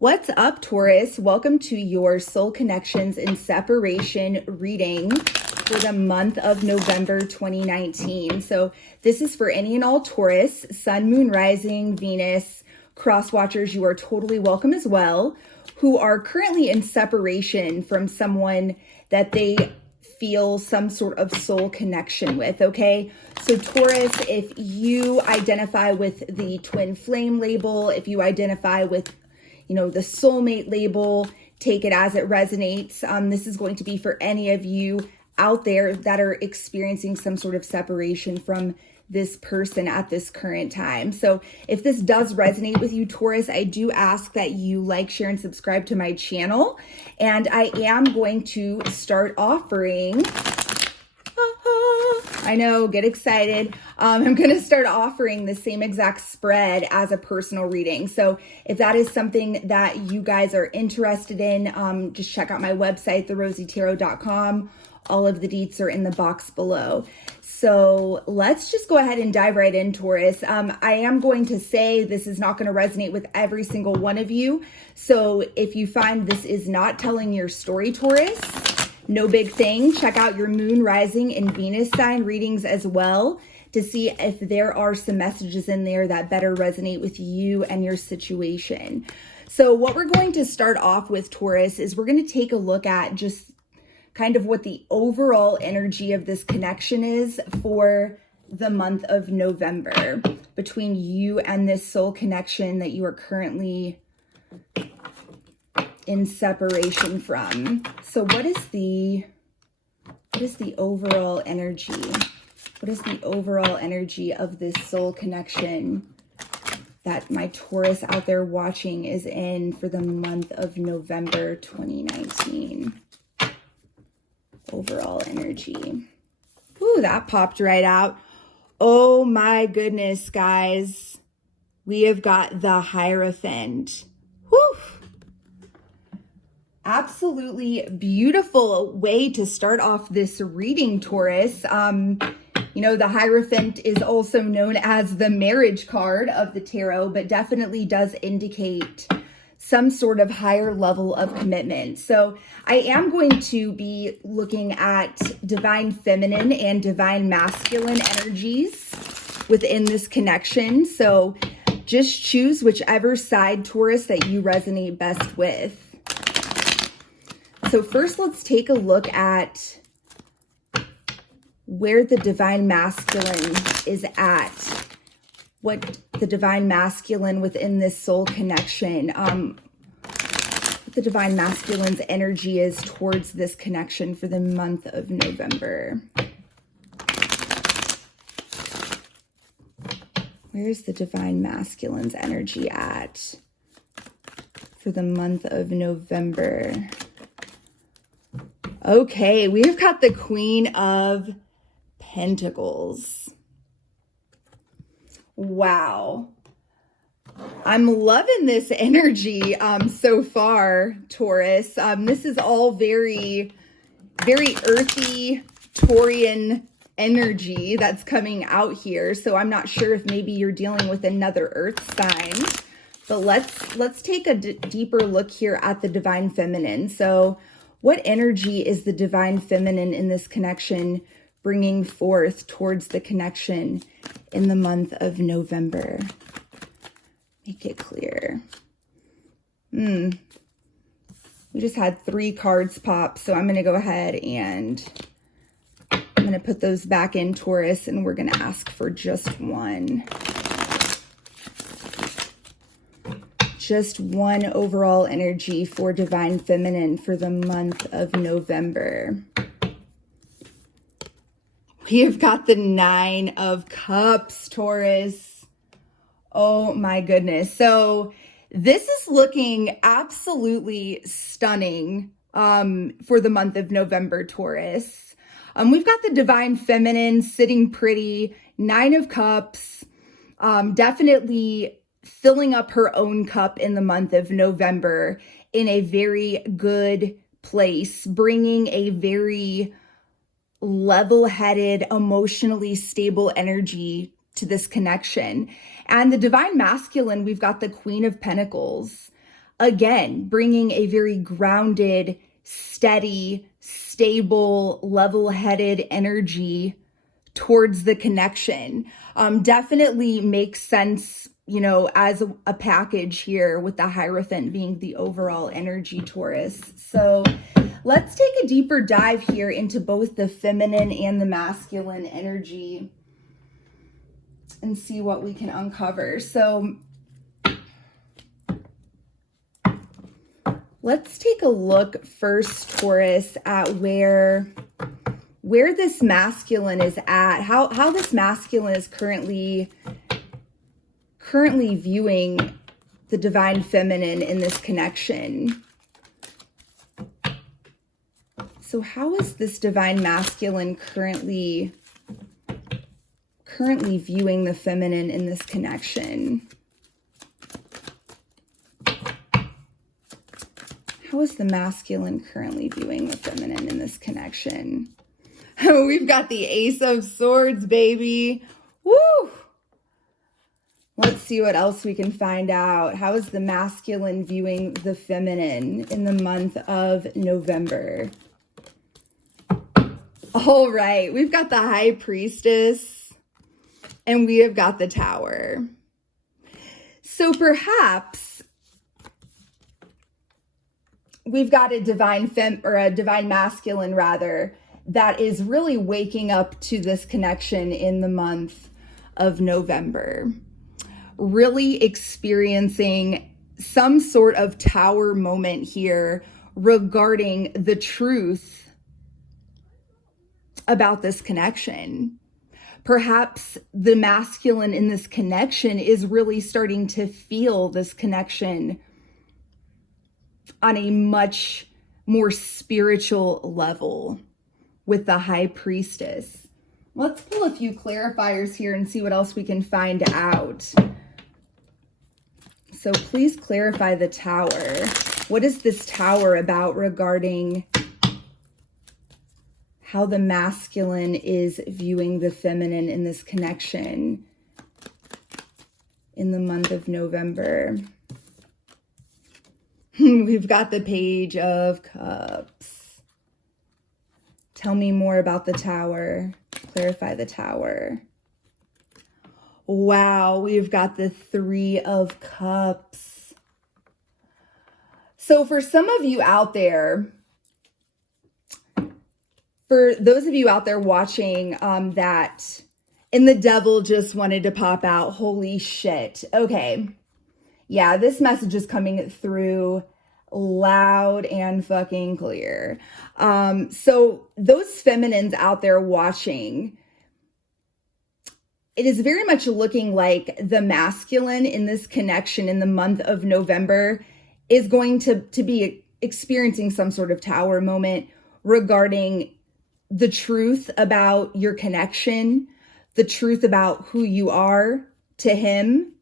What's up, Taurus? Welcome to your Soul Connections and Separation reading for the month of November 2019. So this is for any and all Taurus, Sun, Moon, Rising, Venus, cross watchers. You are totally welcome as well, who are currently in separation from someone that they feel some sort of soul connection with, okay? So Taurus, if you identify with the twin flame label, if you identify with the soulmate label, take it as it resonates. This is going to be for any of you out there that are experiencing some sort of separation from this person at this current time. So if this does resonate with you, Taurus, I do ask that you like, share, and subscribe to my channel. And I am going to start offering, I know, get excited. I'm going to start offering the same exact spread as a personal reading. So if that is something that you guys are interested in, just check out my website, therosytarot.com. All of the deets are in the box below. So let's just go ahead and dive right in, Taurus. I am going to say this is not going to resonate with every single one of you. So if you find this is not telling your story, Taurus, no big thing. Check out your Moon, Rising, and Venus sign readings as well to see if there are some messages in there that better resonate with you and your situation. So what we're going to start off with, Taurus, is we're going to take a look at just kind of what the overall energy of this connection is for the month of November between you and this soul connection that you are currently in separation from. So what is the overall energy? What is the overall energy of this soul connection that my Taurus out there watching is in for the month of November 2019? Overall energy. Ooh, that popped right out. Oh my goodness, guys. We have got the Hierophant. Whew. Absolutely beautiful way to start off this reading, Taurus. The Hierophant is also known as the marriage card of the tarot, but definitely does indicate some sort of higher level of commitment. So I am going to be looking at divine feminine and divine masculine energies within this connection. So just choose whichever side, Taurus, that you resonate best with. So first, let's take a look at where the divine masculine is at. What the divine masculine within this soul connection, what the divine masculine's energy is towards this connection for the month of November. Where's the divine masculine's energy at for the month of November? Okay, we've got the Queen of Pentacles. Wow. I'm loving this energy so far, Taurus. This is all very, very earthy Taurian energy that's coming out here. So I'm not sure if maybe you're dealing with another earth sign. But let's take a deeper look here at the divine feminine. So what energy is the divine feminine in this connection bringing forth towards the connection in the month of November? Make it clear. We just had 3 cards pop, so I'm going to go ahead and I'm going to put those back in, Taurus, and we're going to ask for just one. Just one overall energy for divine feminine for the month of November. We have got the 9 of Cups, Taurus. Oh my goodness. So this is looking absolutely stunning for the month of November, Taurus. We've got the divine feminine sitting pretty, 9 of Cups, definitely filling up her own cup in the month of November in a very good place, bringing a very level-headed, emotionally stable energy to this connection. And the divine masculine, we've got the Queen of Pentacles. again, bringing a very grounded, steady, stable, level-headed energy towards the connection. Definitely makes sense, you know, as a package here with the Hierophant being the overall energy, Taurus. So let's take a deeper dive here into both the feminine and the masculine energy and see what we can uncover. So let's take a look first, Taurus, at where this masculine is at, how this masculine is currently viewing the divine feminine in this connection. So how is this divine masculine currently viewing the feminine in this connection? How is the masculine currently viewing the feminine in this connection? We've got the Ace of Swords, baby. Woo! Let's see what else we can find out. How is the masculine viewing the feminine in the month of November? All right, we've got the High Priestess and we have got the Tower. So perhaps we've got a divine masculine rather, that is really waking up to this connection in the month of November. Really experiencing some sort of tower moment here regarding the truth about this connection. Perhaps the masculine in this connection is really starting to feel this connection on a much more spiritual level with the High Priestess. Let's pull a few clarifiers here and see what else we can find out. So please clarify the Tower. What is this Tower about regarding how the masculine is viewing the feminine in this connection in the month of November? We've got the Page of Cups. Tell me more about the Tower. Clarify the Tower. Wow, we've got the Three of Cups. So for some of you out there, for those of you out there watching that, and the devil just wanted to pop out, holy shit. Okay, yeah, this message is coming through loud and fucking clear. So those feminines out there watching, it is very much looking like the masculine in this connection in the month of November is going to be experiencing some sort of tower moment regarding the truth about your connection, the truth about who you are to him,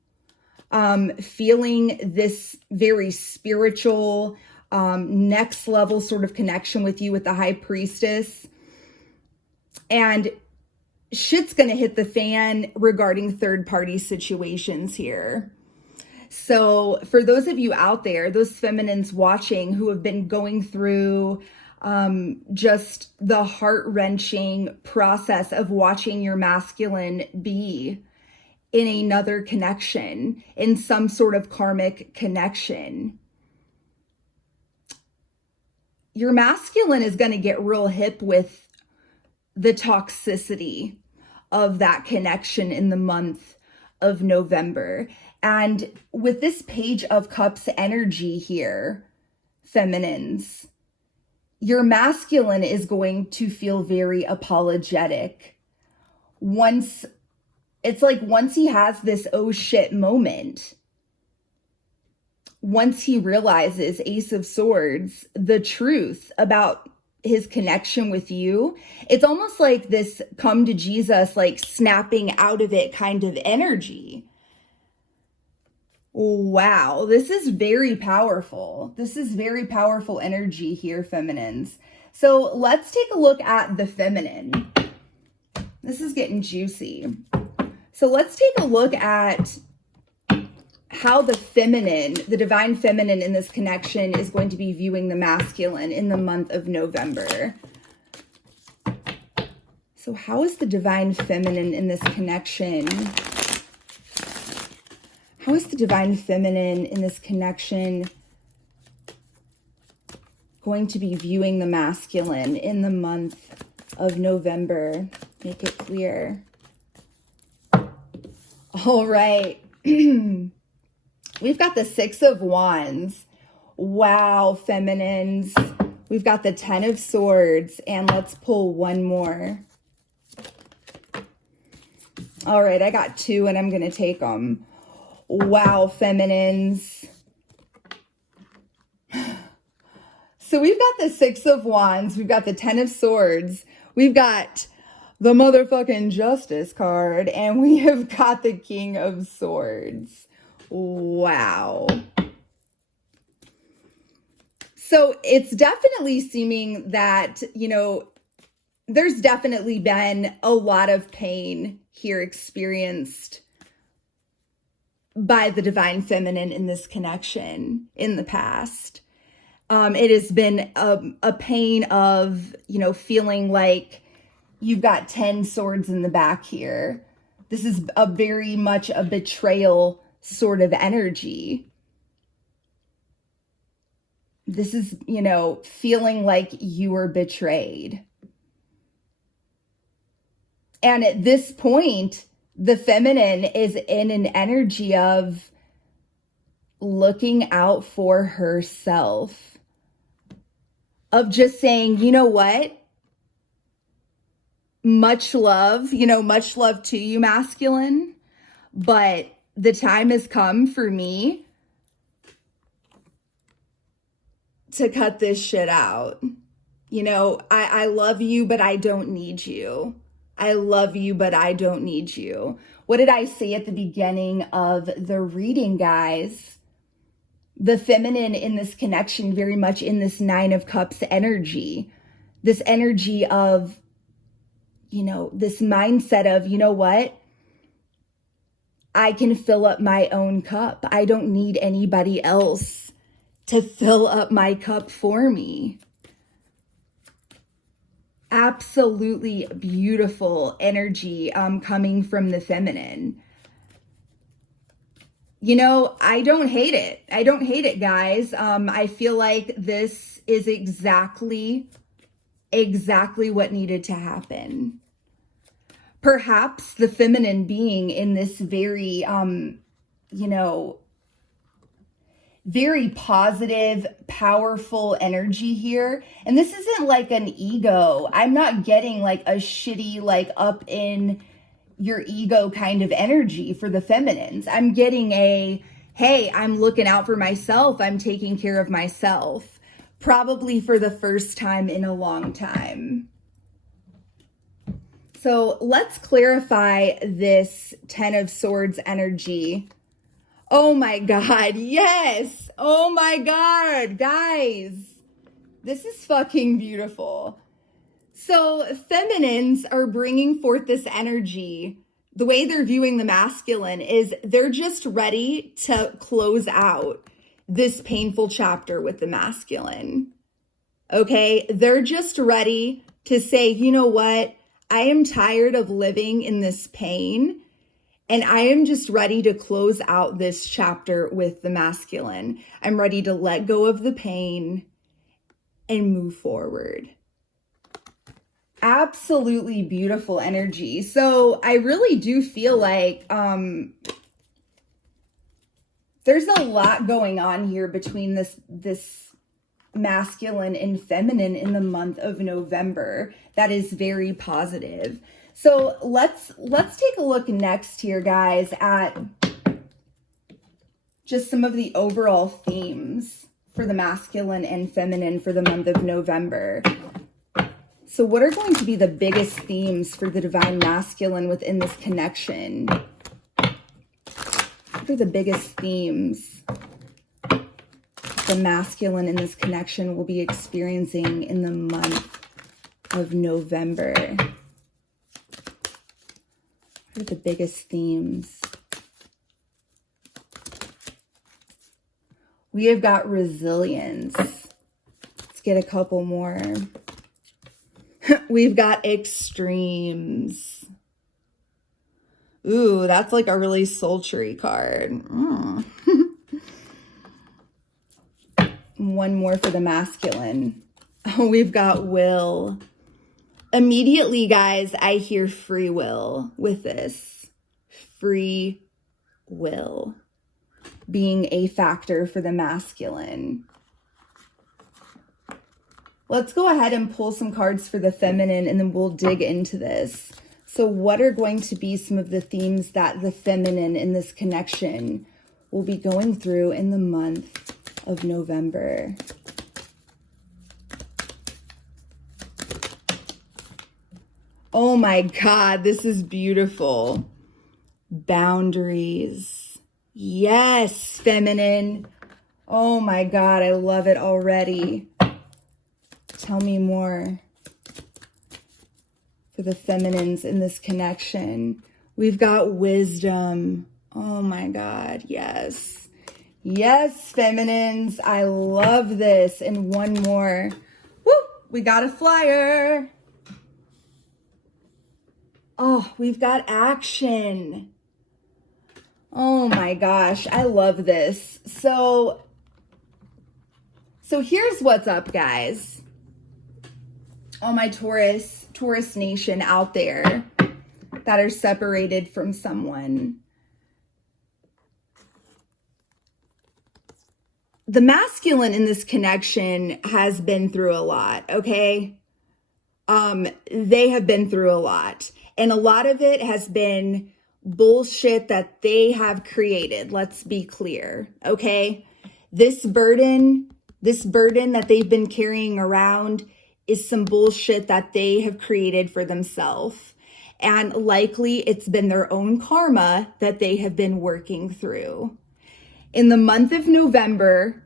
feeling this very spiritual, next level sort of connection with you with the High Priestess. And shit's going to hit the fan regarding third-party situations here. So for those of you out there, those feminines watching who have been going through just the heart-wrenching process of watching your masculine be in another connection, in some sort of karmic connection, your masculine is going to get real hip with the toxicity of that connection in the month of November. And with this Page of Cups energy here, feminines, your masculine is going to feel very apologetic. Once he has this oh shit moment, once he realizes, Ace of Swords, the truth about his connection with you, it's almost like this come to Jesus, like snapping out of it kind of energy. Wow, this is very powerful. This is very powerful energy here, feminines. So let's take a look at the feminine. This is getting juicy. So let's take a look at how the feminine, the divine feminine in this connection is going to be viewing the masculine in the month of November. So how is the divine feminine in this connection? How is the divine feminine in this connection going to be viewing the masculine in the month of November? Make it clear. All right. We've got the Six of Wands. Wow, feminines. We've got the Ten of Swords, and let's pull one more. All right, I got two, and I'm going to take them. Wow, feminines. So we've got the Six of Wands. We've got the Ten of Swords. We've got the motherfucking Justice card, and we have got the King of Swords. Wow. So it's definitely seeming that, you know, there's definitely been a lot of pain here experienced by the divine feminine in this connection in the past. It has been a pain of, you know, feeling like you've got 10 swords in the back here. This is a very much a betrayal sort of energy. This is, you know, feeling like you were betrayed. And at this point, the feminine is in an energy of looking out for herself, of just saying, you know what? Much love, you know, much love to you, masculine, but the time has come for me to cut this shit out. You know, I love you, but I don't need you. I love you, but I don't need you. What did I say at the beginning of the reading, guys? The feminine in this connection, very much in this Nine of Cups energy. This energy of, you know, this mindset of, you know what? I can fill up my own cup. I don't need anybody else to fill up my cup for me. Absolutely beautiful energy coming from the feminine. You know, I don't hate it. I don't hate it, guys. I feel like this is exactly what needed to happen. Perhaps the feminine being in this very, you know, very positive, powerful energy here. And this isn't like an ego. I'm not getting like a shitty, like up in your ego kind of energy for the feminines. I'm getting a, hey, I'm looking out for myself. I'm taking care of myself. Probably for the first time in a long time. So let's clarify this Ten of Swords energy. Oh my God, yes. Oh my God, guys. This is fucking beautiful. So feminines are bringing forth this energy. The way they're viewing the masculine is they're just ready to close out this painful chapter with the masculine. Okay, they're just ready to say, you know what? I am tired of living in this pain. And I am just ready to close out this chapter with the masculine. I'm ready to let go of the pain and move forward. Absolutely beautiful energy. So I really do feel like there's a lot going on here between this masculine and feminine in the month of November that is very positive. So let's take a look next here, guys, at just some of the overall themes for the masculine and feminine for the month of November. So what are going to be the biggest themes for the divine masculine within this connection? What are the biggest themes the masculine in this connection will be experiencing in the month of November? What are the biggest themes? We have got resilience. Let's get a couple more. We've got extremes. Ooh, that's like a really sultry card. One more for the masculine. Oh, we've got will. Immediately, guys, I hear free will with this. Free will being a factor for the masculine. Let's go ahead and pull some cards for the feminine, and then we'll dig into this. So what are going to be some of the themes that the feminine in this connection will be going through in the month of November? Oh my God, this is beautiful. Boundaries. Yes, feminine. Oh my God, I love it already. Tell me more for the feminines in this connection. We've got wisdom. Oh my God, yes. Yes, feminines, I love this. And one more. Woo, we got a flyer. Oh, we've got action. Oh my gosh, I love this. So here's what's up, guys. All my Taurus Nation out there that are separated from someone. The masculine in this connection has been through a lot, okay? They have been through a lot. And a lot of it has been bullshit that they have created. Let's be clear, okay? This burden that they've been carrying around is some bullshit that they have created for themselves. And likely it's been their own karma that they have been working through. In the month of November,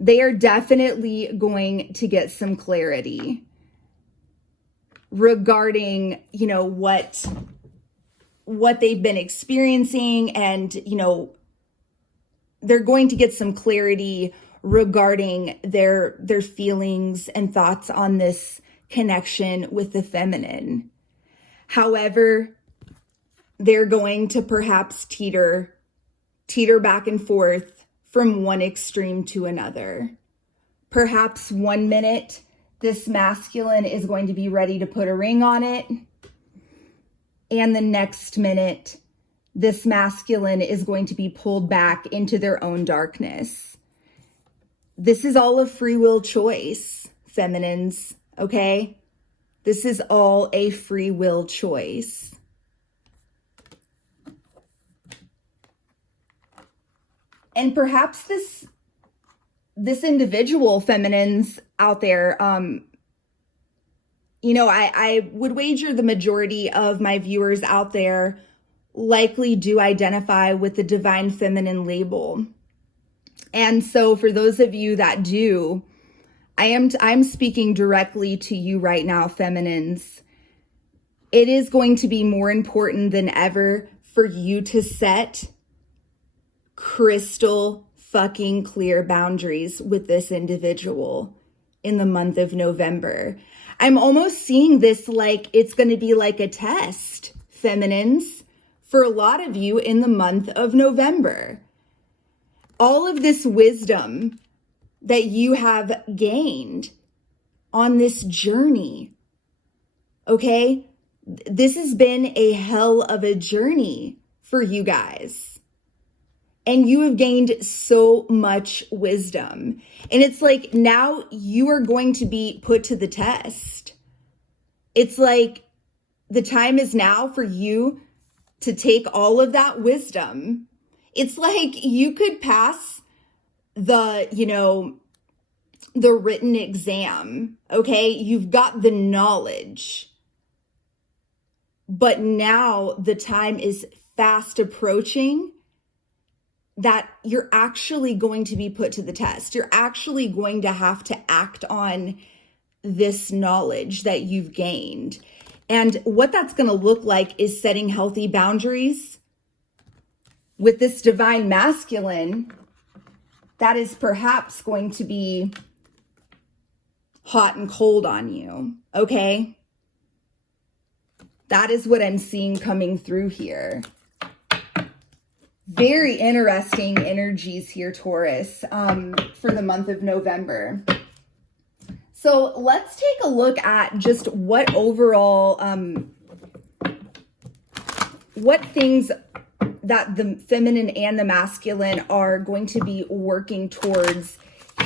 they are definitely going to get some clarity regarding, you know, what they've been experiencing, and, you know, they're going to get some clarity regarding their feelings and thoughts on this connection with the feminine. However, they're going to perhaps teeter back and forth from one extreme to another. Perhaps 1 minute, this masculine is going to be ready to put a ring on it. And the next minute, this masculine is going to be pulled back into their own darkness. This is all a free will choice, feminines, okay? This is all a free will choice. And perhaps this individual, feminines out there, you know, I would wager the majority of my viewers out there likely do identify with the divine feminine label. And so for those of you that do, I'm speaking directly to you right now, feminines. It is going to be more important than ever for you to set crystal fucking clear boundaries with this individual in the month of November. I'm almost seeing this like it's going to be like a test, feminines, for a lot of you in the month of November. All of this wisdom that you have gained on this journey, okay? This has been a hell of a journey for you guys. And you have gained so much wisdom. And it's like now you are going to be put to the test. It's like the time is now for you to take all of that wisdom. It's like you could pass the, you know, the written exam, okay? You've got the knowledge. But now the time is fast approaching that you're actually going to be put to the test. You're actually going to have to act on this knowledge that you've gained. And what that's going to look like is setting healthy boundaries with this divine masculine that is perhaps going to be hot and cold on you, okay? That is what I'm seeing coming through here. Very interesting energies here, Taurus, for the month of November. So let's take a look at just what overall, what things that the feminine and the masculine are going to be working towards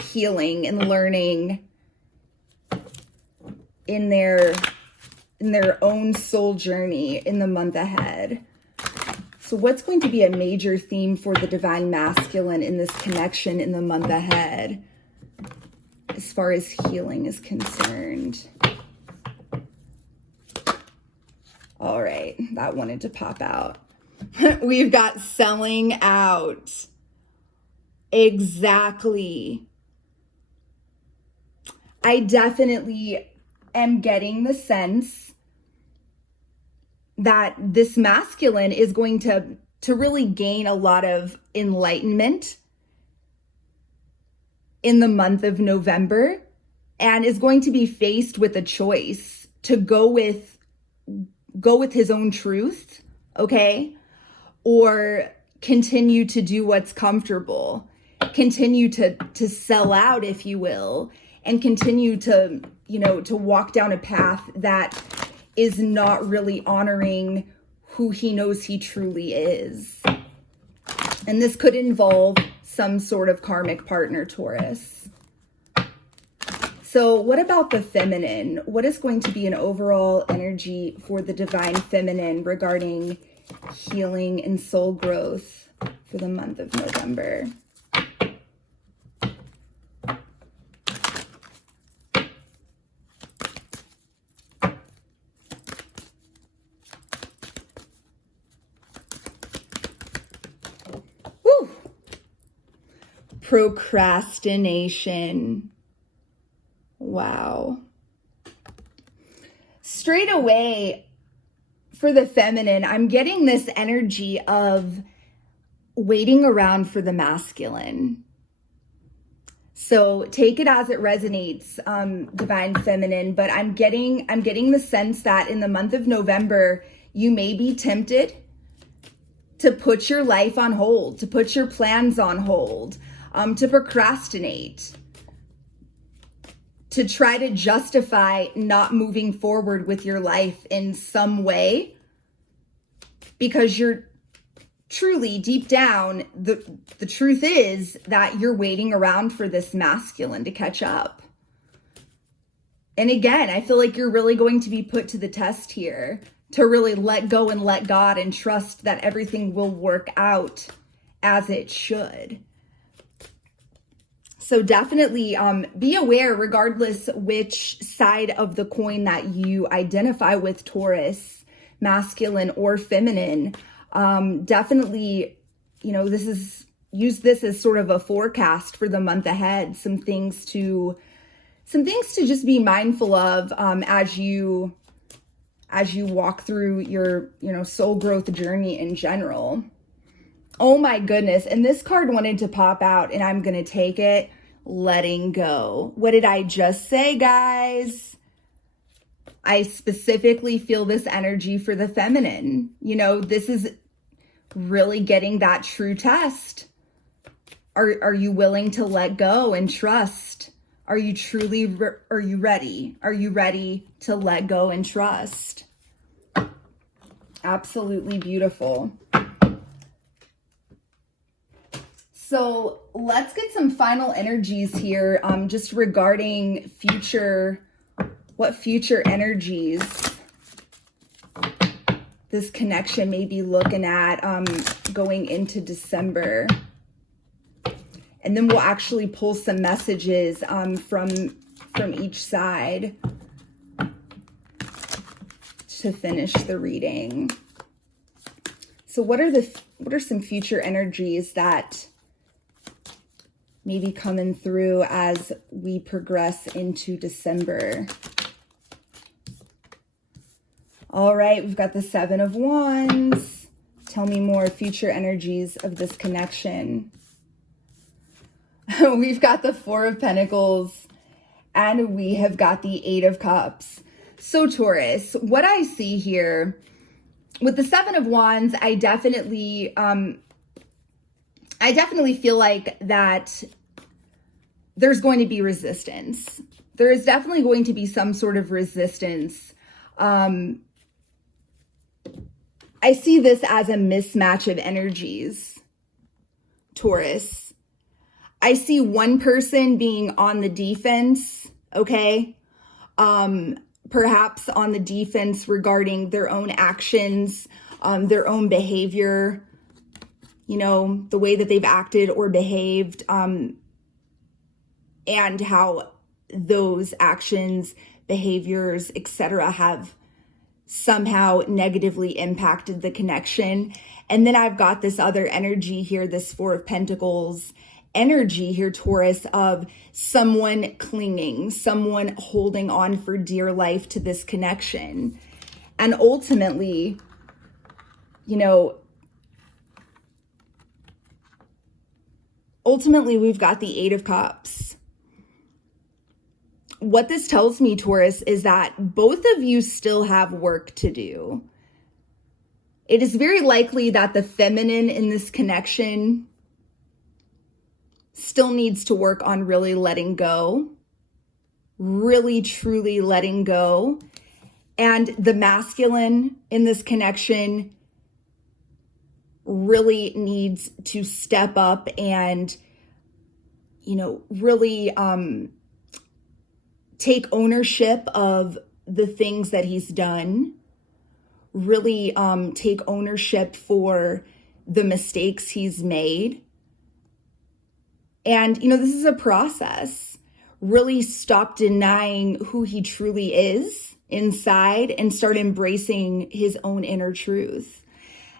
healing and learning in their own soul journey in the month ahead. So what's going to be a major theme for the divine masculine in this connection in the month ahead as far as healing is concerned? All right, that wanted to pop out. We've got selling out. Exactly. I definitely am getting the sense that this masculine is going to really gain a lot of enlightenment in the month of November and is going to be faced with a choice to go with his own truth, okay? Or continue to do what's comfortable, continue to sell out, if you will, and continue to, to walk down a path that is not really honoring who he knows he truly is. And this could involve some sort of karmic partner, Taurus. So what about the feminine? What is going to be an overall energy for the divine feminine regarding healing and soul growth for the month of November? Woo! Procrastination. Wow. Straight away, for the feminine, I'm getting this energy of waiting around for the masculine. So take it as it resonates, divine feminine, but I'm getting the sense that in the month of November, you may be tempted to put your life on hold, to put your plans on hold, to procrastinate, to try to justify not moving forward with your life in some way, because you're truly deep down, the truth is that you're waiting around for this masculine to catch up. And again, I feel like you're really going to be put to the test here to really let go and let God and trust that everything will work out as it should. So definitely be aware, regardless which side of the coin that you identify with, Taurus, masculine or feminine. Definitely, use this as sort of a forecast for the month ahead. Some things to just be mindful of as you walk through your, soul growth journey in general. Oh my goodness. And this card wanted to pop out and I'm going to take it. Letting go. What did I just say, guys? I specifically feel this energy for the feminine. This is really getting that true test. Are you willing to let go and trust? Are you ready? Are you ready to let go and trust? Absolutely beautiful. So let's get some final energies here, just regarding what future energies this connection may be looking at going into December. And then we'll actually pull some messages from each side to finish the reading. So what are some future energies that may be coming through as we progress into December? All right, we've got the Seven of Wands. Tell me more future energies of this connection. We've got the Four of Pentacles, and we have got the Eight of Cups. So Taurus, what I see here with the Seven of Wands, I definitely feel like that there's going to be resistance. There is definitely going to be some sort of resistance. I see this as a mismatch of energies, Taurus. I see one person being on the defense, okay? Perhaps on the defense regarding their own actions, their own behavior, you know, the way that they've acted or behaved, and how those actions, behaviors, etc. have somehow negatively impacted the connection. And then I've got this other energy here, this Four of Pentacles energy here, Taurus, of someone clinging, someone holding on for dear life to this connection. And ultimately, you know, we've got the Eight of Cups. What this tells me, Taurus, is that both of you still have work to do. It is very likely that the feminine in this connection still needs to work on really letting go, really truly letting go. And the masculine in this connection really needs to step up and, you know, really take ownership of the things that he's done, really take ownership for the mistakes he's made. And, you know, this is a process. Really stop denying who he truly is inside and start embracing his own inner truth.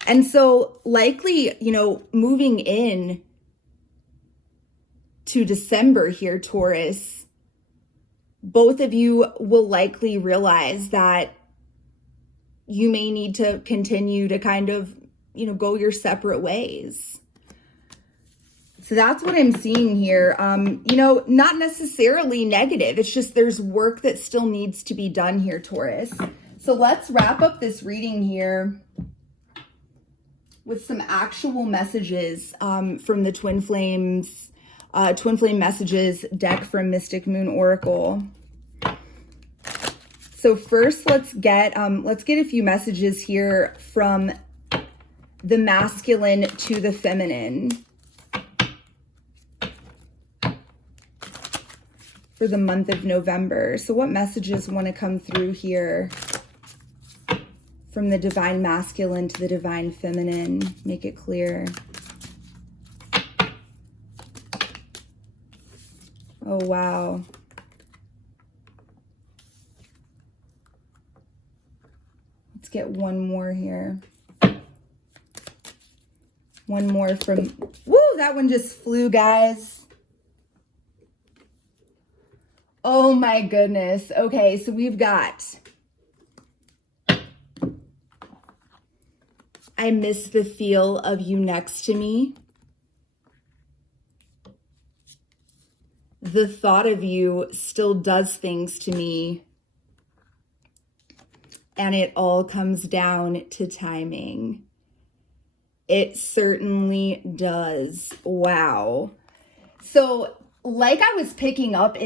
And so likely, you know, moving in to December here, Taurus, both of you will likely realize that you may need to continue to kind of, you know, go your separate ways. So that's what I'm seeing here. You know, not necessarily negative. It's just there's work that still needs to be done here, Taurus. So let's wrap up this reading here with some actual messages from the Twin Flame Messages deck from Mystic Moon Oracle. So first, let's get a few messages here from the masculine to the feminine for the month of November. So what messages want to come through here from the divine masculine to the divine feminine? Make it clear. Oh, wow. Let's get one more here. One more from, woo, that one just flew, guys. Oh my goodness. Okay, so we've got, I miss the feel of you next to me. The thought of you still does things to me. And it all comes down to timing. It certainly does. Wow. So like I was picking up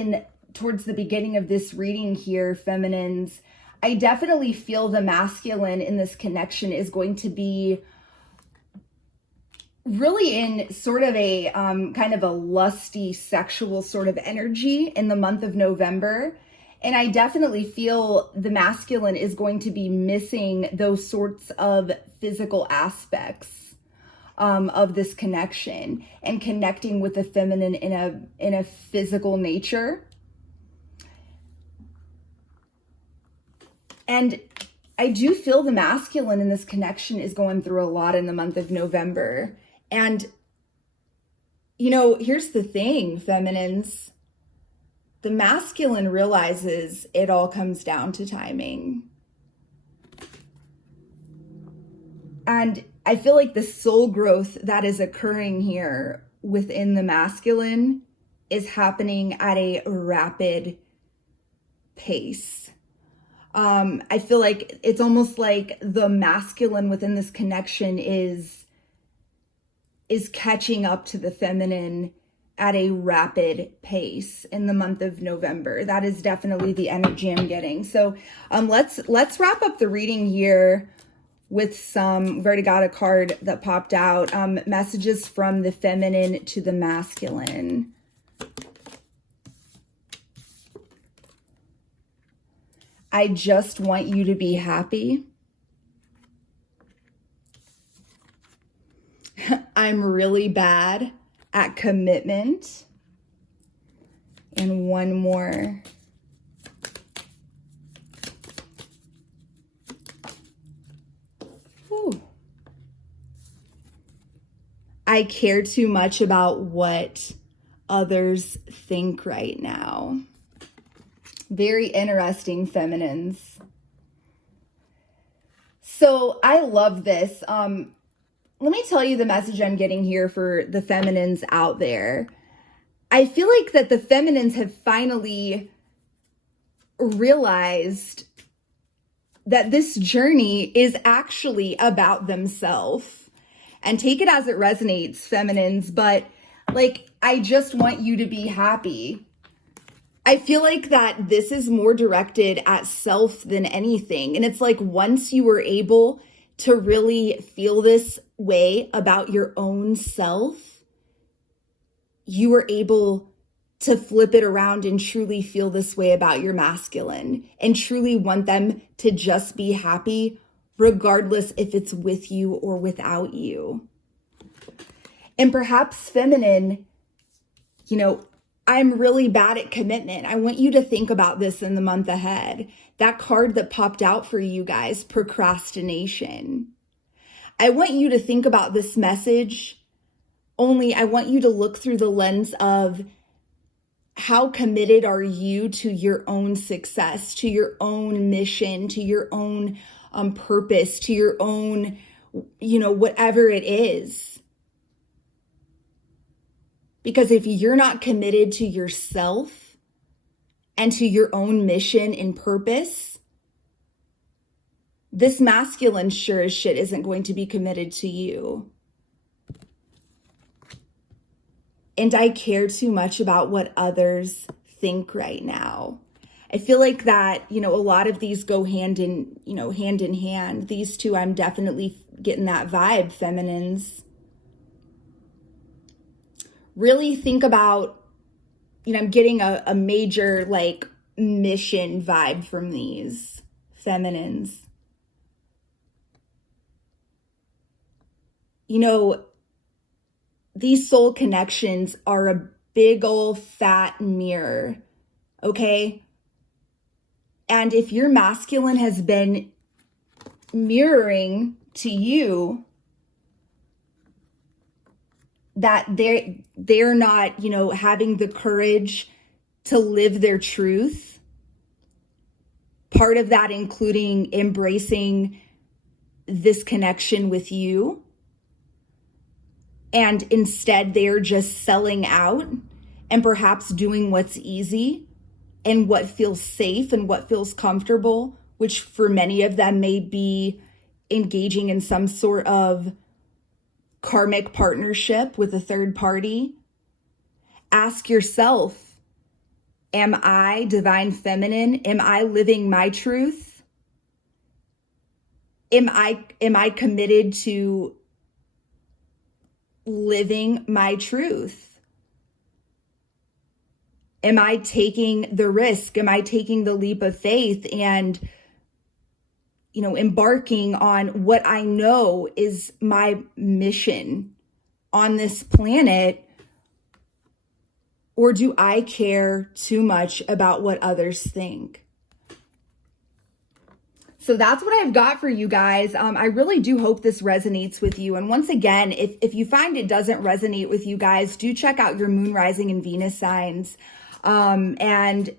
towards the beginning of this reading here, feminines, I definitely feel the masculine in this connection is going to be really in sort of a kind of a lusty sexual sort of energy in the month of November. And I definitely feel the masculine is going to be missing those sorts of physical aspects of this connection and connecting with the feminine in a physical nature. And I do feel the masculine in this connection is going through a lot in the month of November. And, you know, here's the thing, feminines. The masculine realizes it all comes down to timing. And I feel like the soul growth that is occurring here within the masculine is happening at a rapid pace. I feel like it's almost like the masculine within this connection is catching up to the feminine at a rapid pace in the month of November. That is definitely the energy I'm getting. So let's wrap up the reading here with some, we've already got a card that popped out, messages from the feminine to the masculine. I just want you to be happy. I'm really bad at commitment. And one more. Whew. I care too much about what others think right now. Very interesting, feminines. So I love this. Let me tell you the message I'm getting here for the feminines out there. I feel like that the feminines have finally realized that this journey is actually about themselves. And take it as it resonates, feminines, but like, I just want you to be happy. I feel like that this is more directed at self than anything. And it's like once you were able to really feel this way about your own self, you were able to flip it around and truly feel this way about your masculine and truly want them to just be happy, regardless if it's with you or without you. And perhaps feminine, I'm really bad at commitment. I want you to think about this in the month ahead. That card that popped out for you guys, procrastination. I want you to think about this message, only I want you to look through the lens of how committed are you to your own success, to your own mission, to your own purpose, to your own, whatever it is. Because if you're not committed to yourself and to your own mission and purpose, this masculine sure as shit isn't going to be committed to you. And I care too much about what others think right now. I feel like that, a lot of these go hand in hand. These two, I'm definitely getting that vibe, feminines. Really think about, I'm getting a major mission vibe from these feminines. These soul connections are a big old fat mirror, okay? And if your masculine has been mirroring to you that they're not, having the courage to live their truth, part of that including embracing this connection with you, and instead they're just selling out and perhaps doing what's easy and what feels safe and what feels comfortable, which for many of them may be engaging in some sort of karmic partnership with a third party. Ask yourself, am I divine feminine? Am I living my truth? Am I committed to living my truth? Am I taking the risk? Am I taking the leap of faith and, embarking on what I know is my mission on this planet? Or do I care too much about what others think? So that's what I've got for you guys. I really do hope this resonates with you. And once again, if you find it doesn't resonate with you guys, do check out your moon, rising, and Venus signs. And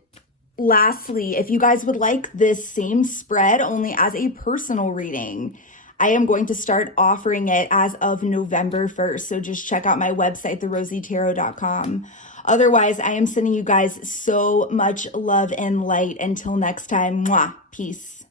lastly, if you guys would like this same spread only as a personal reading, I am going to start offering it as of November 1st. So just check out my website, therosytarot.com. Otherwise, I am sending you guys so much love and light. Until next time, mwah, peace.